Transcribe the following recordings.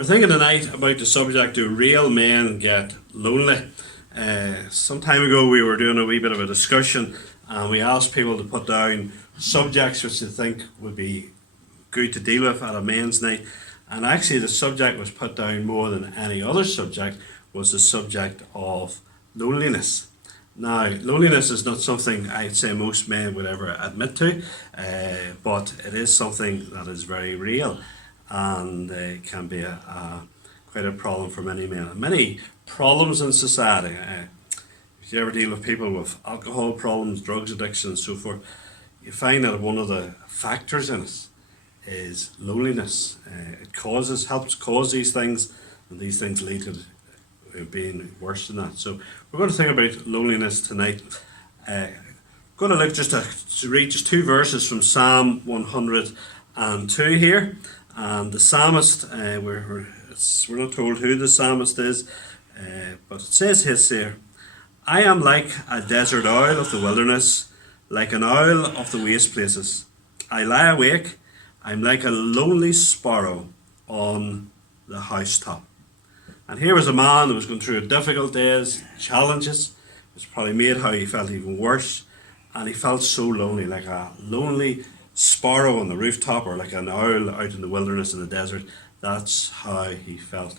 We're thinking tonight about the subject, do real men get lonely? Some time ago we were doing a wee bit of a discussion and we asked people to put down subjects which they think would be good to deal with at a men's night. And actually the subject was put down more than any other subject was the subject of loneliness. Now, loneliness is not something I'd say most men would ever admit to, but it is something that is very real and can be quite a problem for many men. Many problems in society. If you ever deal with people with alcohol problems, drugs addiction and so forth, you find that one of the factors in it is loneliness. It helps cause these things, and these things lead to being worse than that. So we're going to think about loneliness tonight. Going to look to read just two verses from Psalm 102 here. And the psalmist, we're not told who the psalmist is, but it says here, I am like a desert owl of the wilderness, like an owl of the waste places. I lie awake, I'm like a lonely sparrow on the housetop. And here was a man who was going through difficult days, challenges, which probably made how he felt even worse. And he felt so lonely, like a lonely sparrow on the rooftop or like an owl out in the wilderness in the desert. That's how he felt.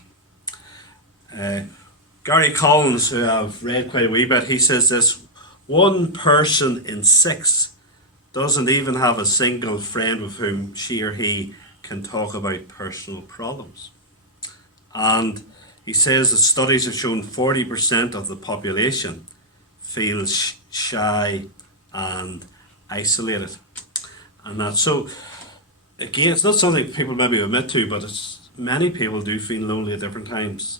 Gary Collins, who I've read quite a wee bit, he says this: one person in six doesn't even have a single friend with whom she or he can talk about personal problems. And he says that studies have shown 40% of the population feels shy and isolated. And that, so again, it's not something people maybe admit to, but many people do feel lonely at different times.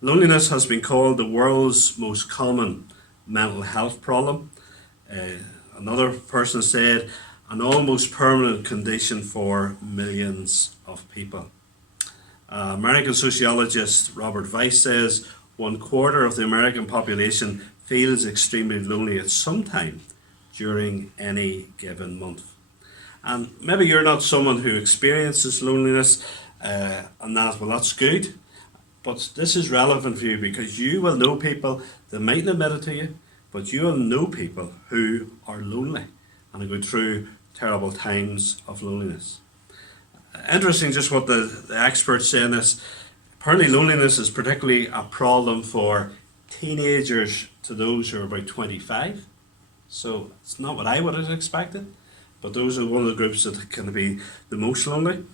Loneliness has been called the world's most common mental health problem. Another person said, an almost permanent condition for millions of people. American sociologist Robert Weiss says 1/4 of the American population feels extremely lonely at some time during any given month. And maybe you're not someone who experiences loneliness, and that's good. But this is relevant for you because you will know people that mightn't admit it to you, but you will know people who are lonely and are going through terrible times of loneliness. Interesting just what the experts say in this. Apparently loneliness is particularly a problem for teenagers to those who are about 25. So it's not what I would have expected, but those are one of the groups that can be the most lonely.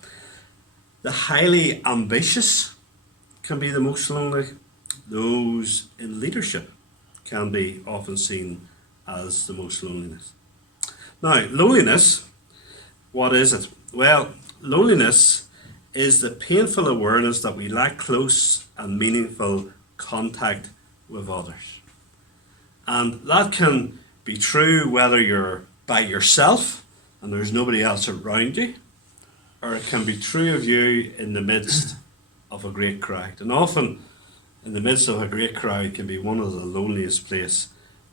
The highly ambitious can be the most lonely. Those in leadership can be often seen as the most loneliness. Now, loneliness, what is it? Well, loneliness is the painful awareness that we lack close and meaningful contact with others. And that can be true whether you're by yourself and there's nobody else around you, or it can be true of you in the midst of a great crowd. And often in the midst of a great crowd can be one of the loneliest places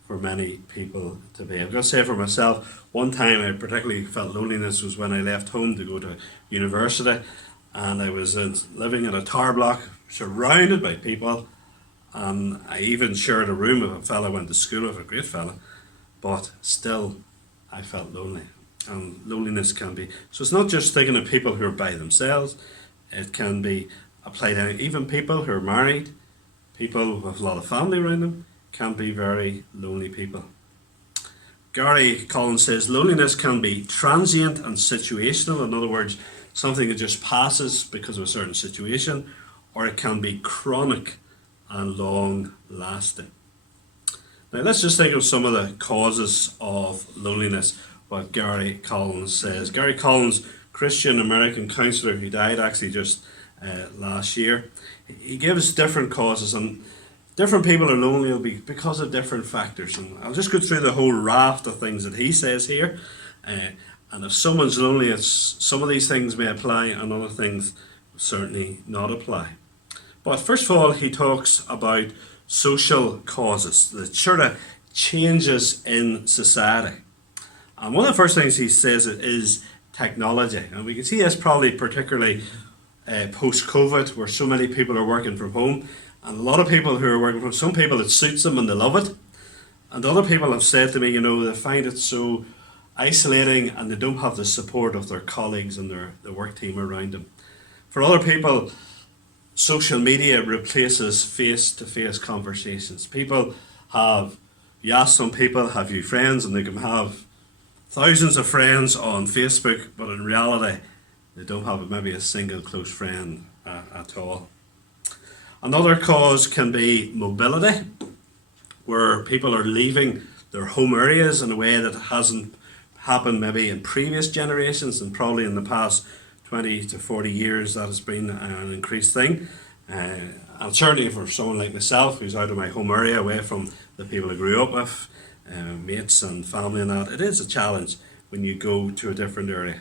for many people to be. I've got to say for myself, one time I particularly felt loneliness was when I left home to go to university, and I was living in a tower block surrounded by people, and I even shared a room with a fella I went to school with, a great fella, but still I felt lonely. And loneliness can be, so it's not just thinking of people who are by themselves, it can be applied to even people who are married, people with a lot of family around them, can be very lonely people. Gary Collins says loneliness can be transient and situational. In other words, something that just passes because of a certain situation, or it can be chronic and long lasting. Now let's just think of some of the causes of loneliness, what Gary Collins says. Gary Collins, Christian American counselor who died actually just last year, he gives different causes, and different people are lonely because of different factors. And I'll just go through the whole raft of things that he says here. And if someone's lonely, some of these things may apply and other things certainly not apply. But first of all, he talks about social causes, the sort of changes in society. And one of the first things he says is technology. And we can see this probably particularly post-COVID, where so many people are working from home. And a lot of people who are working from home, some people it suits them and they love it. And other people have said to me, they find it so isolating and they don't have the support of their colleagues and their work team around them. For other people, social media replaces face-to-face conversations. You ask some people, have you friends? And they can have thousands of friends on Facebook, but in reality, they don't have maybe a single close friend at all. Another cause can be mobility, where people are leaving their home areas in a way that hasn't happened maybe in previous generations, and probably in the past 20 to 40 years that has been an increased thing. And certainly for someone like myself who's out of my home area, away from the people I grew up with, mates and family and that, it is a challenge when you go to a different area.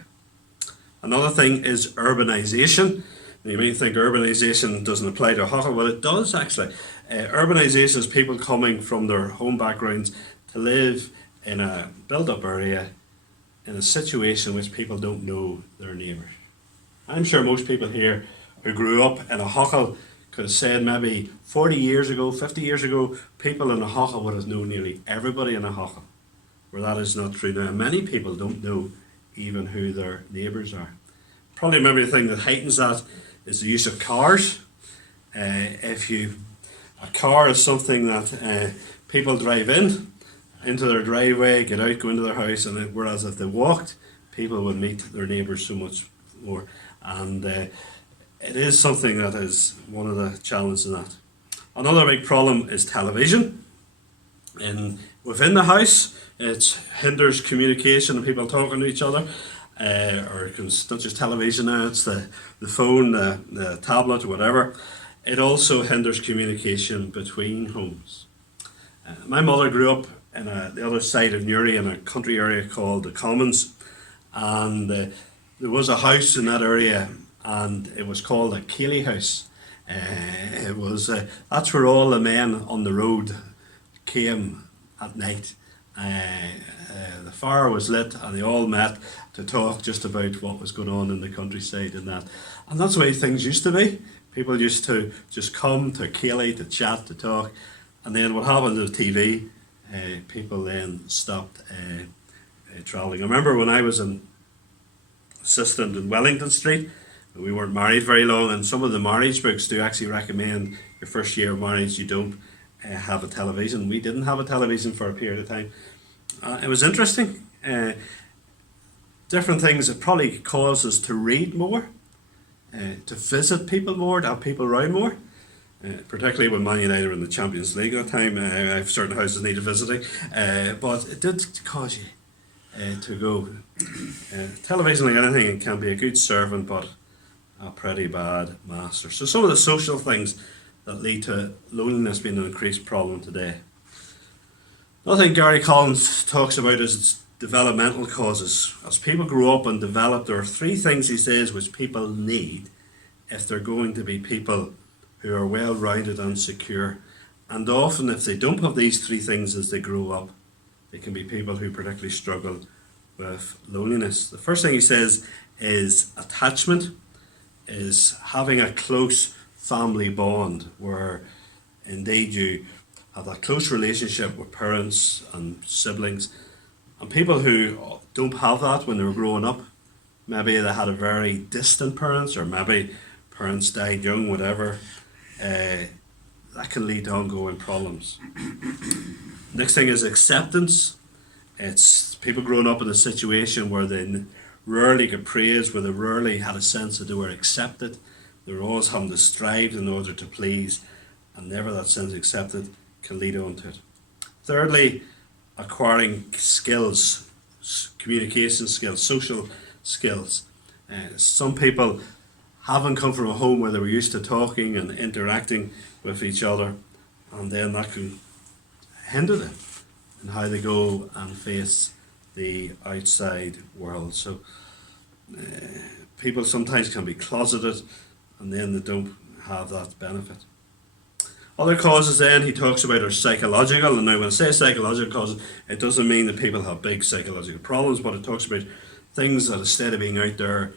Another thing is urbanisation. You may think urbanisation doesn't apply to Huckle, well it does actually. Urbanisation is people coming from their home backgrounds to live in a built-up area in a situation in which people don't know their neighbours. I'm sure most people here who grew up in a Huckle could have said maybe 40 years ago, 50 years ago, people in a Huckle would have known nearly everybody in a Huckle, where that is not true now. Many people don't know even who their neighbours are. Probably maybe the thing that heightens that is the use of cars. A car is something that people drive into their driveway, get out, go into their house, and whereas if they walked, people would meet their neighbours so much more. And it is something that is one of the challenges in that. Another big problem is television. Within the house, it hinders communication and people talking to each other. Or it's not just television now, it's the phone, the tablet, whatever. It also hinders communication between homes. My mother grew up in the other side of Newry in a country area called the Commons, and there was a house in that area and it was called a Cayley house. That's where all the men on the road came at night. The fire was lit and they all met to talk just about what was going on in the countryside and that. And that's the way things used to be. People used to just come to Cayley to chat, to talk. And then what happened to the TV, people then stopped travelling. I remember when I was an assistant in Wellington Street, we weren't married very long, and some of the marriage books do actually recommend your first year of marriage you don't have a television. We didn't have a television for a period of time. It was interesting. Different things. It probably caused us to read more, to visit people more, to have people around more. Particularly when Man United were in the Champions League at the time. I have certain houses needed visiting, but it did cause you to go. Television, like anything, it can be a good servant, but a pretty bad master. So some of the social things that lead to loneliness being an increased problem today. Another thing Gary Collins talks about is developmental causes. As people grow up and develop, there are three things he says which people need if they're going to be people who are well-rounded and secure. And often if they don't have these three things as they grow up, they can be people who particularly struggle with loneliness. The first thing he says is attachment, is having a close family bond where indeed you have that close relationship with parents and siblings. And people who don't have that when they were growing up, maybe they had a very distant parents, or maybe parents died young, whatever, that can lead to ongoing problems. Next thing is acceptance. It's people growing up in a situation where they rarely get praised, where they rarely had a sense that they were accepted. They were always having to strive in order to please, and never that sense of accepted can lead on to it. Thirdly, acquiring skills, communication skills, social skills. Some people haven't come from a home where they were used to talking and interacting with each other, and then that can hinder them in how they go and face the outside world. So people sometimes can be closeted and then they don't have that benefit. Other causes then he talks about are psychological, and now when I say psychological causes, it doesn't mean that people have big psychological problems, but it talks about things that instead of being out there,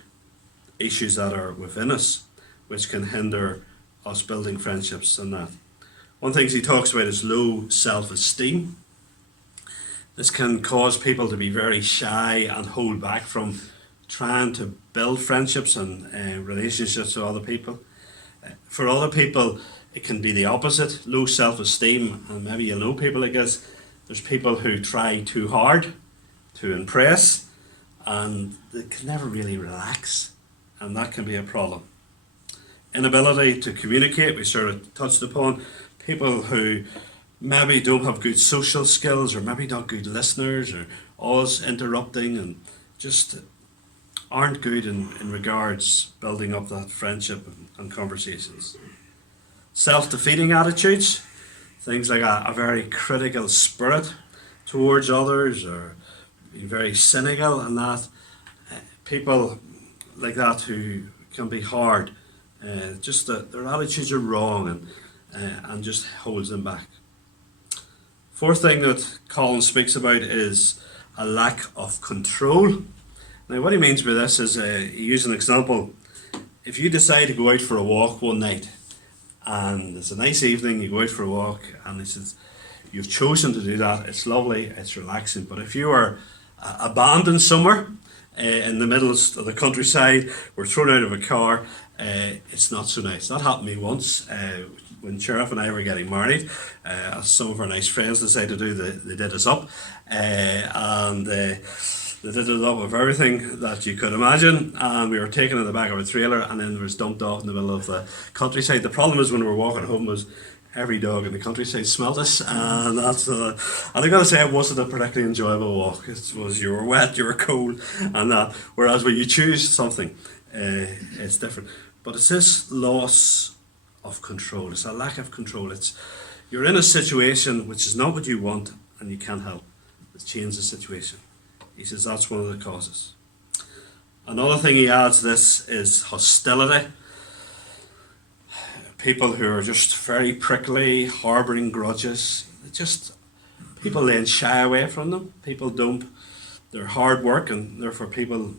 issues that are within us. which can hinder us building friendships and that. One of the things he talks about is low self-esteem. This can cause people to be very shy and hold back from trying to build friendships and relationships with other people. For other people, it can be the opposite, low self-esteem, and maybe you'll know people like this. There's people who try too hard to impress, and they can never really relax, and that can be a problem. Inability to communicate, we sort of touched upon. People who maybe don't have good social skills, or maybe not good listeners, or always interrupting, and just aren't good in regards building up that friendship and conversations. Self-defeating attitudes, things like a very critical spirit towards others, or being very cynical and that. People like that who can be hard, just that their attitudes are wrong and just holds them back. Fourth thing that Colin speaks about is a lack of control. Now what he means by this is, he used an example. If you decide to go out for a walk one night, and it's a nice evening, you go out for a walk, and he says, you've chosen to do that, it's lovely, it's relaxing, but if you are abandoned somewhere in the middle of the countryside, or thrown out of a car, it's not so nice. That happened to me once when Sheriff and I were getting married. Some of our nice friends decided to do, they did us up, and they did it up with everything that you could imagine, and we were taken in the back of a trailer and then was dumped off in the middle of the countryside. The problem is when we were walking home was every dog in the countryside smelt us, and that's and I gotta say it wasn't a particularly enjoyable walk. It was, you were wet, you were cold, and that. Whereas when you choose something, it's different. But it's this loss of control. It's a lack of control. It's you're in a situation which is not what you want, and you can't help but change the situation. He says that's one of the causes. Another thing he adds to this is hostility. People who are just very prickly, harbouring grudges. People then shy away from them. People don't. They're hard work, and therefore people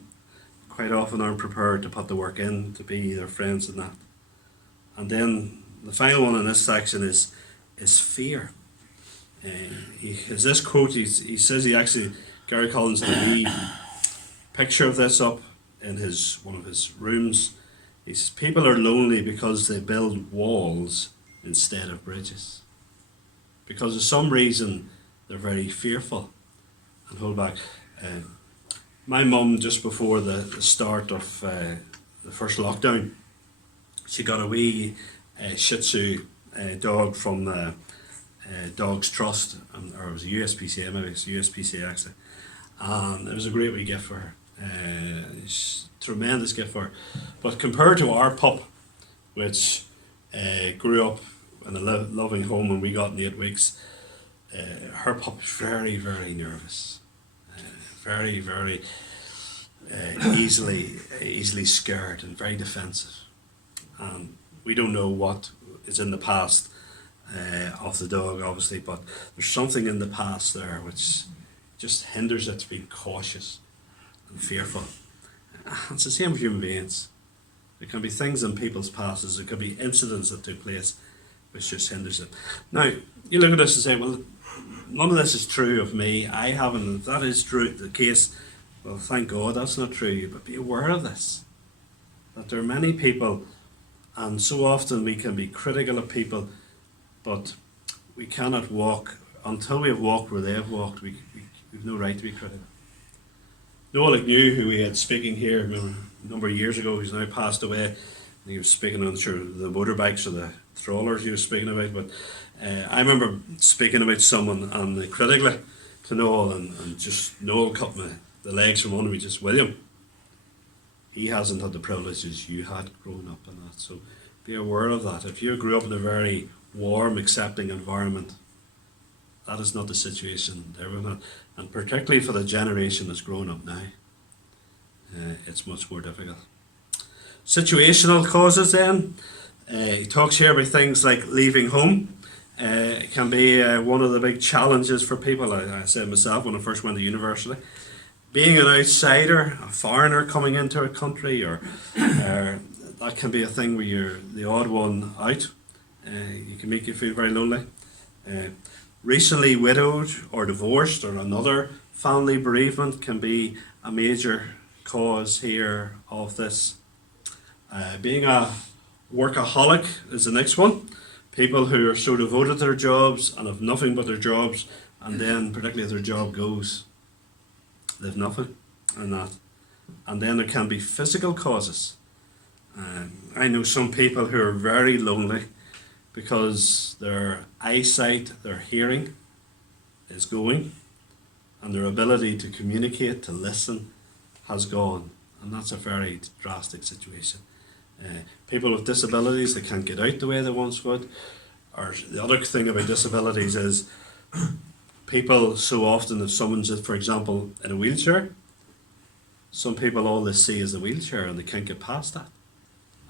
quite often aren't prepared to put the work in to be their friends and that. And then the final one in this section is fear. He has this quote. He says Gary Collins did a wee picture of this up in one of his rooms. He says, people are lonely because they build walls instead of bridges. Because of some reason, they're very fearful and hold back. My mum, just before the start of the first lockdown, she got a wee Shih Tzu dog from the Dogs Trust, or it was a USPCA, maybe it's USPCA actually. And it was a great wee gift for her. Tremendous gift for her. But compared to our pup, which grew up in a loving home when we got in 8 weeks, her pup was very, very nervous. Very, very easily scared and very defensive. And we don't know what is in the past of the dog, obviously, but there's something in the past there which just hinders it to be cautious and fearful. It's the same with human beings. There can be things in people's pasts, there could be incidents that took place which just hinders it. Now, you look at this and say, well, none of this is true of me. I haven't. If that is true, the case, well, thank God that's not true. But be aware of this, that there are many people, and so often we can be critical of people, but we cannot walk until we have walked where they have walked. We've no right to be critical. Noel knew who we had speaking here a number of years ago. He's now passed away. He was speaking on the motorbikes or the trawlers he was speaking about, but I remember speaking about someone and critically to Noel, and just Noel cut me the legs from under me. Just William, he hasn't had the privileges you had growing up and that, so be aware of that. If you grew up in a very warm, accepting environment, that is not the situation everyone had, and particularly for the generation that's growing up now, it's much more difficult. Situational causes then. He talks here about things like leaving home. It can be one of the big challenges for people. I said myself when I first went to university. Being an outsider, a foreigner coming into a country, or that can be a thing where you're the odd one out. You can make you feel very lonely. Uh, Recently widowed or divorced, or another family bereavement, can be a major cause here of this. Being a workaholic is the next one. People who are so devoted to their jobs and have nothing but their jobs, and then particularly if their job goes, they've nothing and that. And then there can be physical causes. I know some people who are very lonely because their eyesight, their hearing is going, and their ability to communicate, to listen, has gone. And that's a very drastic situation. People with disabilities that can't get out the way they once would. Or the other thing about disabilities is people so often, if someone's, for example, in a wheelchair, some people all they see is the wheelchair and they can't get past that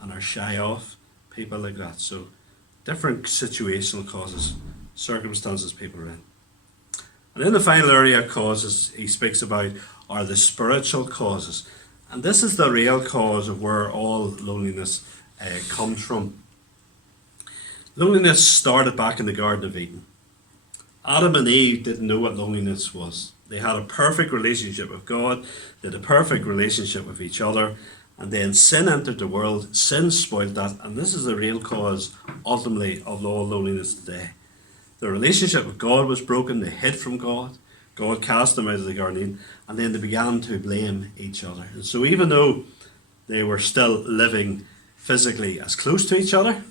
and are shy off people like that. So different situational causes, circumstances people are in. And then the final area of causes he speaks about are the spiritual causes. And this is the real cause of where all loneliness comes from. Loneliness started back in the Garden of Eden. Adam and Eve didn't know what loneliness was. They had a perfect relationship with God, they had a perfect relationship with each other, and then sin entered the world, sin spoiled that, and this is the real cause, ultimately, of all loneliness today. The relationship with God was broken, they hid from God, God cast them out of the Garden of Eden, and then they began to blame each other. And so even though they were still living physically as close to each other,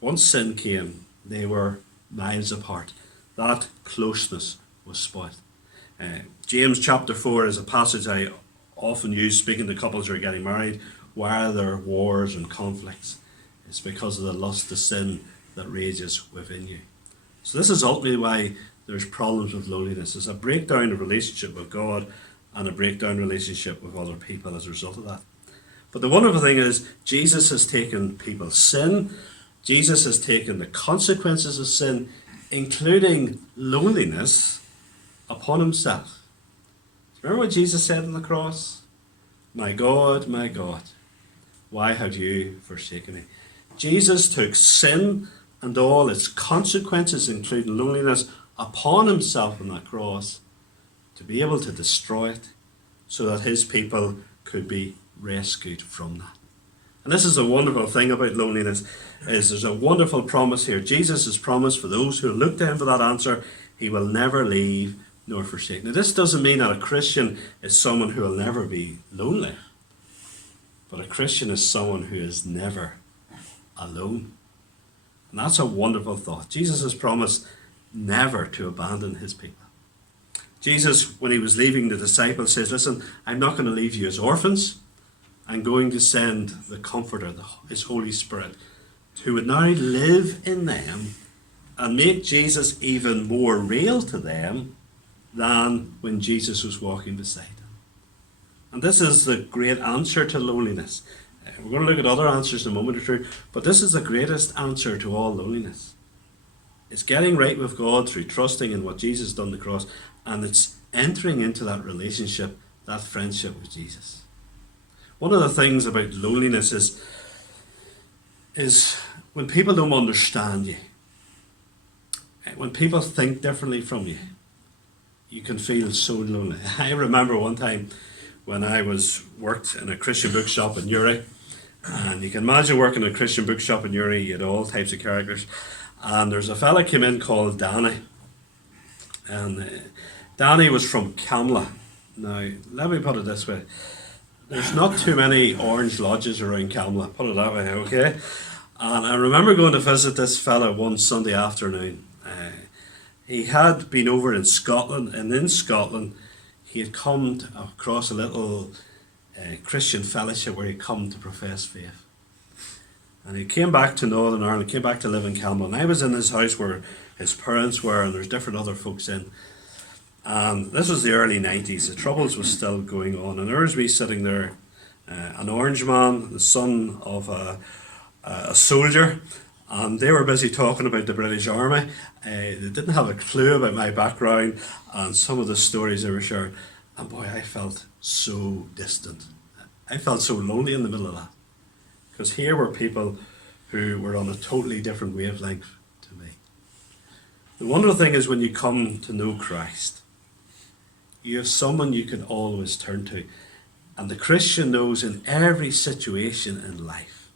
once sin came, they were miles apart. That closeness was spoiled. James chapter 4 is a passage I often use speaking to couples who are getting married. Why are there wars and conflicts? It's because of the lust of sin that rages within you. So this is ultimately why there's problems with loneliness. It's a breakdown of relationship with God and a breakdown relationship with other people as a result of that. But the wonderful thing is Jesus has taken people's sin. Jesus has taken the consequences of sin, including loneliness, upon himself. Remember what Jesus said on the cross? My God, why have you forsaken me? Jesus took sin and all its consequences, including loneliness, upon himself on that cross to be able to destroy it so that his people could be rescued from that. And this is a wonderful thing about loneliness, is there's a wonderful promise here. Jesus has promised for those who look to him for that answer, he will never leave nor forsake. Now this doesn't mean that a Christian is someone who will never be lonely, but a Christian is someone who is never alone. And that's a wonderful thought. Jesus has promised never to abandon his people. Jesus, when he was leaving the disciples, says, listen, I'm not going to leave you as orphans. I'm going to send the Comforter, his Holy Spirit, who would now live in them and make Jesus even more real to them than when Jesus was walking beside them. And this is the great answer to loneliness. We're going to look at other answers in a moment or two, but this is the greatest answer to all loneliness. It's getting right with God through trusting in what Jesus done on the cross, and it's entering into that relationship, that friendship with Jesus. One of the things about loneliness is when people don't understand you, when people think differently from you, you can feel so lonely. I remember one time when I worked in a Christian bookshop in Uri, and you can imagine working in a Christian bookshop in Uri, you had all types of characters, and there's a fella came in called Danny, and Danny was from Camla. Now, let me put it this way. There's not too many orange lodges around Camla, put it that way, okay? And I remember going to visit this fella one Sunday afternoon. He had been over in Scotland, and in Scotland he had come across a little Christian fellowship where he'd come to profess faith. And he came back to Northern Ireland, came back to live in Camla. And I was in his house where his parents were, and there's different other folks in. And this was the early 90s, the Troubles was still going on, and there was me sitting there, an orange man, the son of a soldier, and they were busy talking about the British Army. They didn't have a clue about my background and some of the stories they were sharing, and boy, I felt so distant. I felt so lonely in the middle of that. Because here were people who were on a totally different wavelength to me. The wonderful thing is when you come to know Christ, you have someone you can always turn to. And the Christian knows in every situation in life,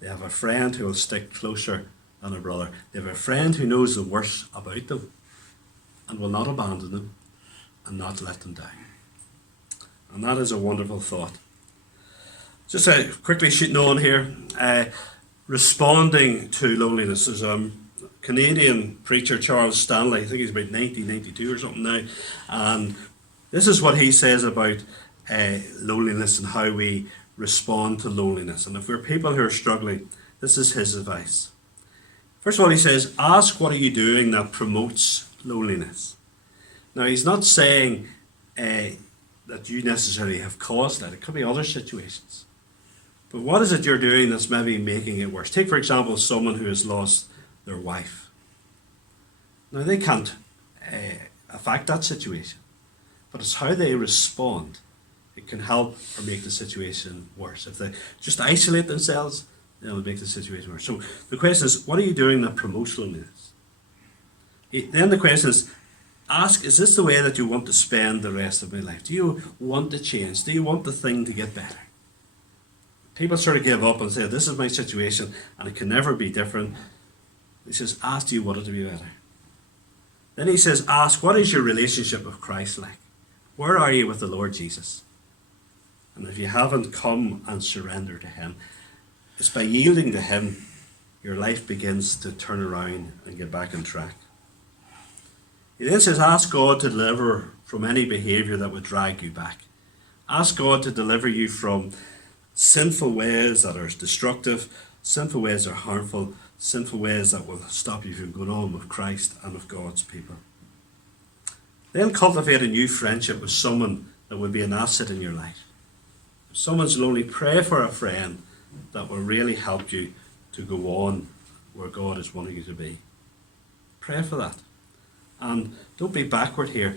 they have a friend who will stick closer than a brother. They have a friend who knows the worst about them and will not abandon them and not let them down. And that is a wonderful thought. Just quickly shooting on here, responding to loneliness. There's a Canadian preacher, Charles Stanley, I think he's about 1992 or something now, and this is what he says about loneliness and how we respond to loneliness. And if we're people who are struggling, this is his advice. First of all, he says, ask what are you doing that promotes loneliness. Now, he's not saying that you necessarily have caused that. It could be other situations. But what is it you're doing that's maybe making it worse? Take, for example, someone who has lost their wife. Now, they can't affect that situation, but it's how they respond. It can help or make the situation worse. If they just isolate themselves, it'll make the situation worse. So the question is, what are you doing that promotes loneliness? Then the question is, ask, is this the way that you want to spend the rest of my life? Do you want to change? Do you want the thing to get better? People sort of give up and say, this is my situation and it can never be different. He says, ask, do you want it to be better? Then he says, ask, what is your relationship with Christ like? Where are you with the Lord Jesus? And if you haven't come and surrendered to him, it's by yielding to him, your life begins to turn around and get back on track. He then says, ask God to deliver from any behaviour that would drag you back. Ask God to deliver you from sinful ways that are destructive, sinful ways that are harmful, sinful ways that will stop you from going on with Christ and with God's people. Then cultivate a new friendship with someone that will be an asset in your life. If someone's lonely, pray for a friend that will really help you to go on where God is wanting you to be. Pray for that. And don't be backward here.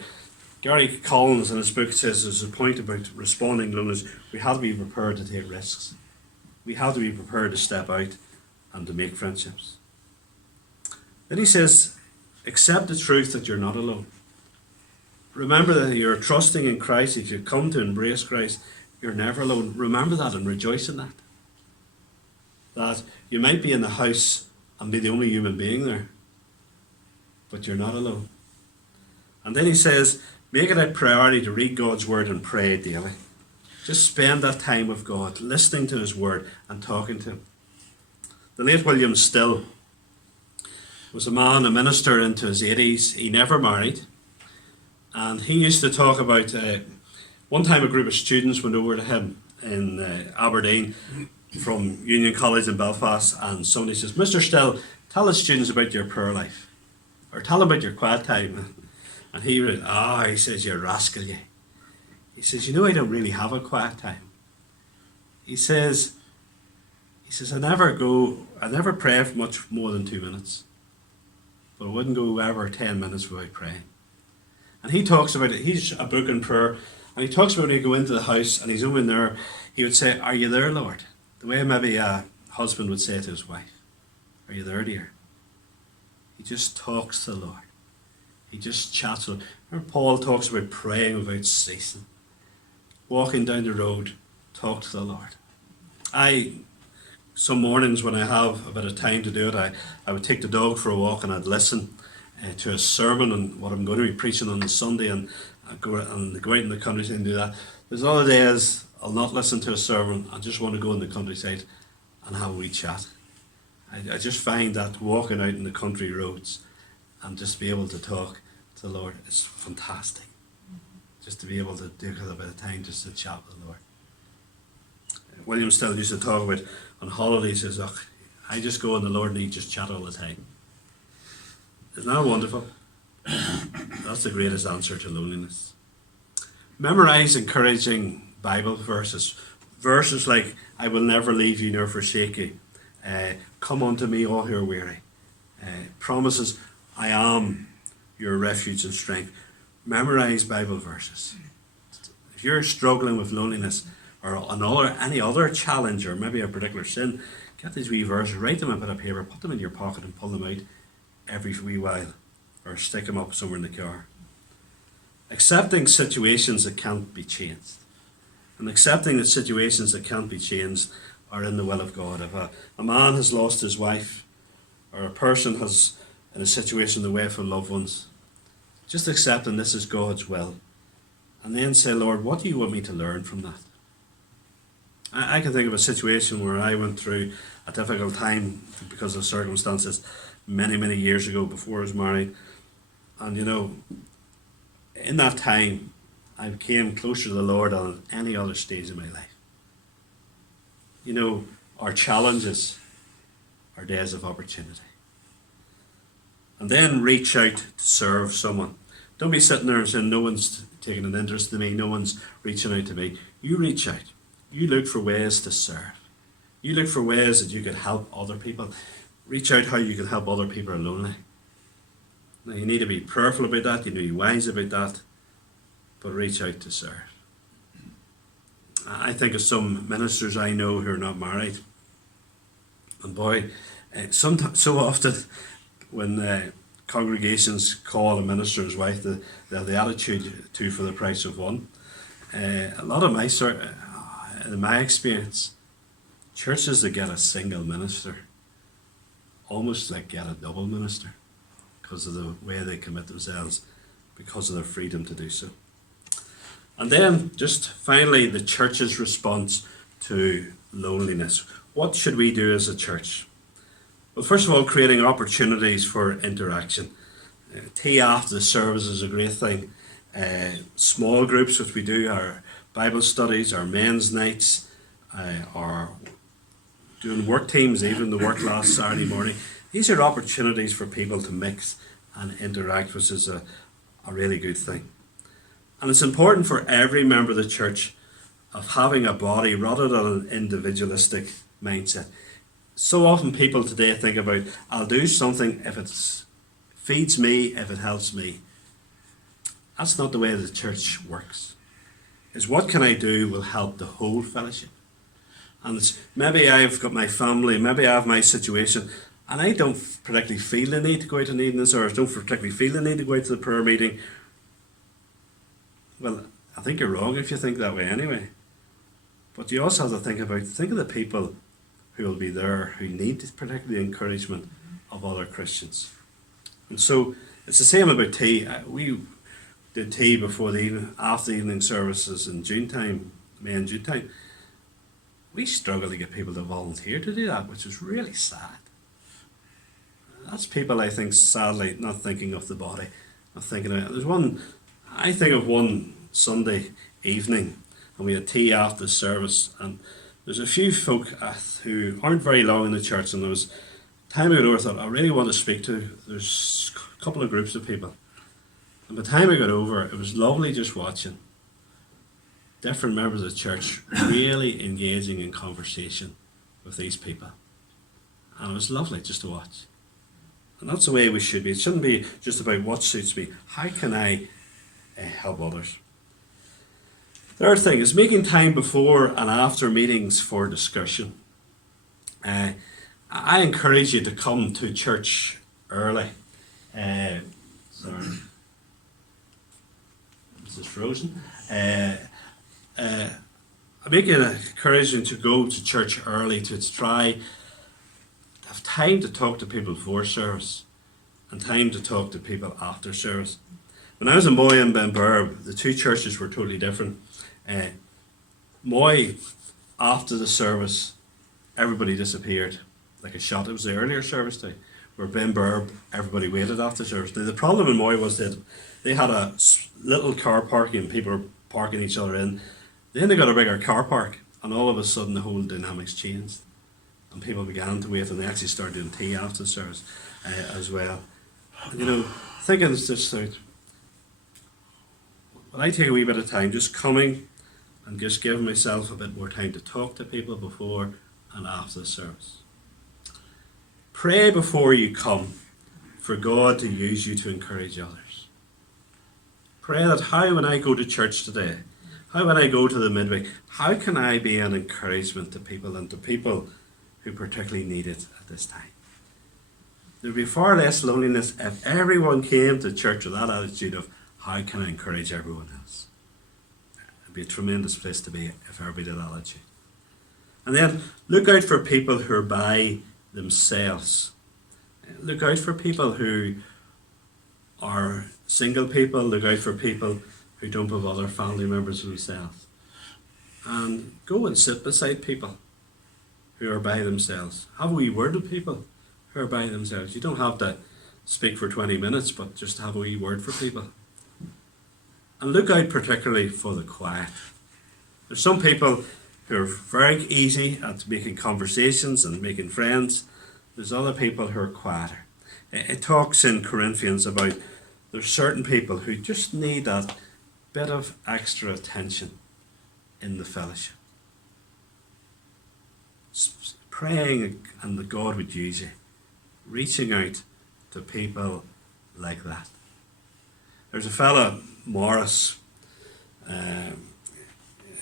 Gary Collins in his book says there's a point about responding to loneliness. We have to be prepared to take risks. We have to be prepared to step out and to make friendships. Then he says, accept the truth that you're not alone. Remember that you're trusting in Christ. If you come to embrace Christ, you're never alone. Remember that and rejoice in that. That you might be in the house and be the only human being there, but you're not alone. And then he says, make it a priority to read God's word and pray daily. Just spend that time with God, listening to his word and talking to him. The late William Still was a man, a minister into his 80s. He never married. And he used to talk about, one time a group of students went over to him in Aberdeen from Union College in Belfast, and somebody says, Mr. Still, tell the students about your prayer life, or tell them about your quiet time. And he went, he says, you rascal, you. He says, you know, I don't really have a quiet time. He says, I never pray for much more than 2 minutes. But I wouldn't go ever 10 minutes without praying. And he talks about it, he's a book in prayer, and he talks about when he go into the house and he's over in there, he would say, are you there, Lord? The way maybe a husband would say to his wife, are you there, dear? He just talks to the Lord. He just chats with him. Remember Paul talks about praying without ceasing. Walking down the road, talk to the Lord. Some mornings when I have a bit of time to do it, I would take the dog for a walk and I'd listen to a sermon and what I'm going to be preaching on the Sunday, and I'd go out in the countryside and do that. There's other days I'll not listen to a sermon. I just want to go in the countryside and have a wee chat. I just find that walking out in the country roads and just be able to talk to the Lord is fantastic. Just to be able to take a bit of time just to chat with the Lord. William Still used to talk about on holidays, he says, I just go and the Lord and he just chat all the time. Isn't that wonderful? That's the greatest answer to loneliness. Memorize encouraging Bible verses. Verses like, I will never leave you nor forsake you. Come unto me all who are weary. Promises, I am your refuge and strength. Memorize Bible verses. If you're struggling with loneliness, or any other challenge, or maybe a particular sin, get these wee verses, write them on a bit of paper, put them in your pocket and pull them out every wee while, or stick them up somewhere in the car. Accepting situations that can't be changed. And accepting that situations that can't be changed are in the will of God. If a man has lost his wife, or a person has in a situation away from loved ones, just accepting this is God's will. And then say, Lord, what do you want me to learn from that? I can think of a situation where I went through a difficult time because of circumstances many, many years ago before I was married. And in that time, I became closer to the Lord than any other stage of my life. Our challenges are days of opportunity. And then reach out to serve someone. Don't be sitting there and saying, no one's taking an interest in me, no one's reaching out to me. You reach out. You look for ways to serve. You look for ways that you can help other people. Reach out how you can help other people who are lonely. Now, you need to be prayerful about that, you need to be wise about that, but reach out to serve. I think of some ministers I know who are not married. And boy, so often when congregations call a minister his wife, they have the attitude two for the price of one. A lot of in my experience, churches that get a single minister almost like get a double minister because of the way they commit themselves, because of their freedom to do so. And then, just finally, the church's response to loneliness. What should we do as a church? Well, first of all, creating opportunities for interaction. Tea after the service is a great thing. Small groups, which we do, our Bible studies, our men's nights, our doing work teams, even the work last Saturday morning. These are opportunities for people to mix and interact, which is a really good thing. And it's important for every member of the church of having a body rather than an individualistic mindset. So often people today think about, I'll do something if it feeds me, if it helps me. That's not the way the church works. It's what can I do will help the whole fellowship. And it's maybe I've got my family, maybe I have my situation, and I don't particularly feel the need to go out on evening service, don't particularly feel the need to go out to the prayer meeting. Well, I think you're wrong if you think that way anyway. But you also have to think of the people who will be there who need particularly encouragement of other Christians. And so it's the same about tea. We did tea before after the evening services in June time, May and June time. We struggle to get people to volunteer to do that, which is really sad. That's people, I think, sadly not thinking of the body, not thinking about it. I think of one Sunday evening, and we had tea after the service, and there's a few folk who aren't very long in the church, and there was time I got over, I thought, I really want to speak to. There's a couple of groups of people. And by the time I got over, it was lovely just watching different members of the church really engaging in conversation with these people. And it was lovely just to watch. And that's the way we should be. It shouldn't be just about what suits me. How can I help others? Third thing is making time before and after meetings for discussion. I encourage you to come to church early. Sorry. Is this frozen? I make it encouraging to go to church early, to try to have time to talk to people before service and time to talk to people after service. When I was in Moy and Benburb, the two churches were totally different. Moy, after the service, everybody disappeared like a shot. It was the earlier service day. Where Benburb, everybody waited after service. Now, the problem in Moy was that they had a little car parking, people were parking each other in. Then they got a bigger car park, and all of a sudden the whole dynamics changed. And people began to wait, and they actually started doing tea after the service as well. Thinking this out, when I take a wee bit of time, just coming and just giving myself a bit more time to talk to people before and after the service. Pray before you come for God to use you to encourage others. Pray that when I go to church today, How when I go to the midweek, how can I be an encouragement to people and to people who particularly need it at this time? There would be far less loneliness if everyone came to church with that attitude of, how can I encourage everyone else? It'd be a tremendous place to be if everybody did that attitude. And then look out for people who are by themselves. Look out for people who are single people. Look out for people who don't have other family members themselves. And go and sit beside people who are by themselves. Have a wee word with people who are by themselves. You don't have to speak for 20 minutes, but just have a wee word for people. And look out particularly for the quiet. There's some people who are very easy at making conversations and making friends. There's other people who are quieter. It talks in Corinthians about there's certain people who just need that bit of extra attention in the fellowship. Praying and that God would use you. Reaching out to people like that. There's a fella, Morris,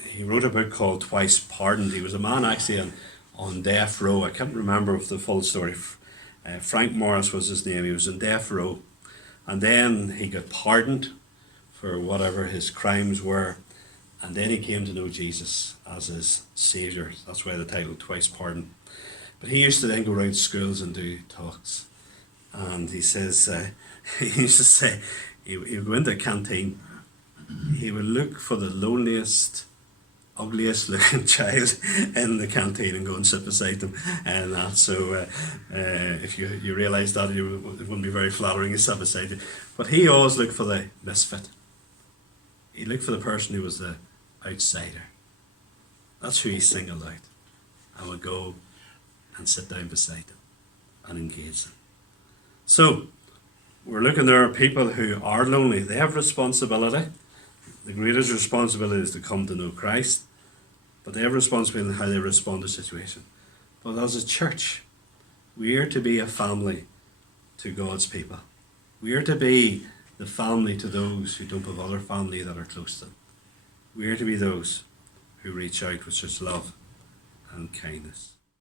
he wrote a book called Twice Pardoned. He was a man actually on death row. I can't remember the full story. Frank Morris was his name. He was in death row. And then he got pardoned for whatever his crimes were. And then he came to know Jesus as his Saviour. That's why the title, Twice Pardoned. But he used to then go around schools and do talks. And he says, he used to say, he would go into a canteen, he would look for the loneliest, ugliest looking child in the canteen and go and sit beside them. And that, so if you realise that, it wouldn't be very flattering to sit beside you. But he always looked for the misfit. He looked for the person who was the outsider. That's who he singled out. And would go and sit down beside them and engage them. So, we're looking, there are people who are lonely. They have responsibility. The greatest responsibility is to come to know Christ. But they have responsibility in how they respond to the situation. But as a church, we are to be a family to God's people. We are to be the family to those who don't have other family that are close to them. We are to be those who reach out with such love and kindness.